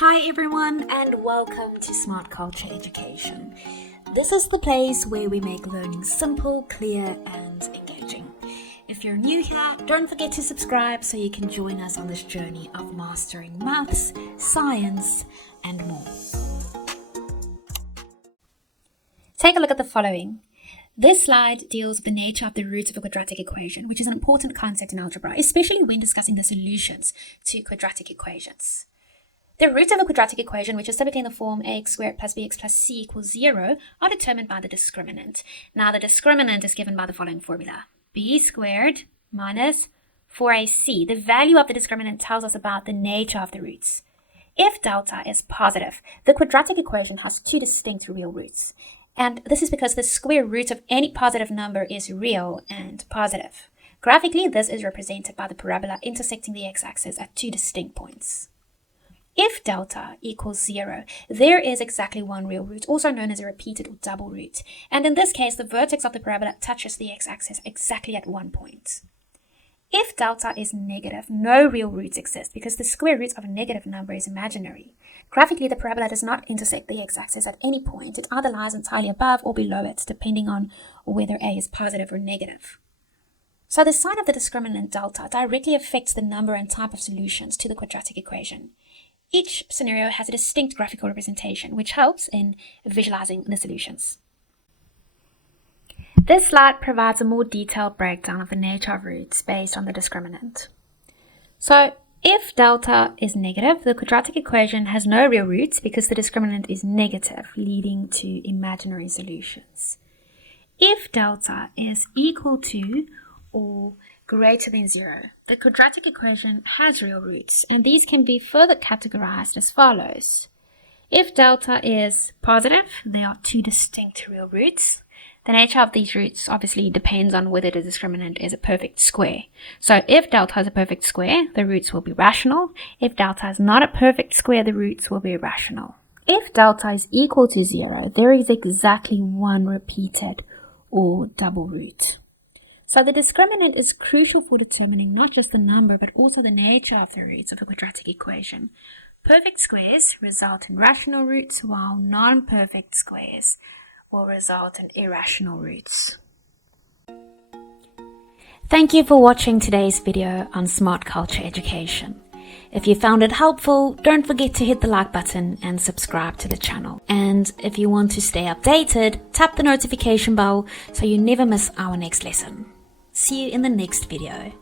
Hi everyone and welcome to Smart Culture Education. This is the place where we make learning simple, clear and engaging. If you're new here, don't forget to subscribe so you can join us on this journey of mastering maths, science and more. Take a look at the following. This slide deals with the nature of the roots of a quadratic equation, which is an important concept in algebra, especially when discussing the solutions to quadratic equations. The roots of a quadratic equation, which is typically in the form ax squared plus bx plus c equals 0, are determined by the discriminant. Now, the discriminant is given by the following formula. B squared minus 4ac. The value of the discriminant tells us about the nature of the roots. If delta is positive, the quadratic equation has two distinct real roots. And this is because the square root of any positive number is real and positive. Graphically, this is represented by the parabola intersecting the x-axis at two distinct points. If delta equals 0, there is exactly one real root, also known as a repeated or double root. And in this case, the vertex of the parabola touches the x-axis exactly at one point. If delta is negative, no real roots exist because the square root of a negative number is imaginary. Graphically, the parabola does not intersect the x-axis at any point. It either lies entirely above or below it, depending on whether a is positive or negative. So the sign of the discriminant delta directly affects the number and type of solutions to the quadratic equation. Each scenario has a distinct graphical representation, which helps in visualizing the solutions. This slide provides a more detailed breakdown of the nature of roots based on the discriminant. So, if delta is negative, the quadratic equation has no real roots because the discriminant is negative, leading to imaginary solutions. If delta is equal to or greater than 0, the quadratic equation has real roots, and these can be further categorized as follows. If delta is positive, there are two distinct real roots. The nature of these roots obviously depends on whether the discriminant is a perfect square. So if delta is a perfect square, the roots will be rational. If delta is not a perfect square, the roots will be irrational. If delta is equal to 0, there is exactly one repeated or double root. So the discriminant is crucial for determining not just the number, but also the nature of the roots of a quadratic equation. Perfect squares result in rational roots, while non-perfect squares will result in irrational roots. Thank you for watching today's video on Smart Culture Education. If you found it helpful, don't forget to hit the like button and subscribe to the channel. And if you want to stay updated, tap the notification bell so you never miss our next lesson. See you in the next video.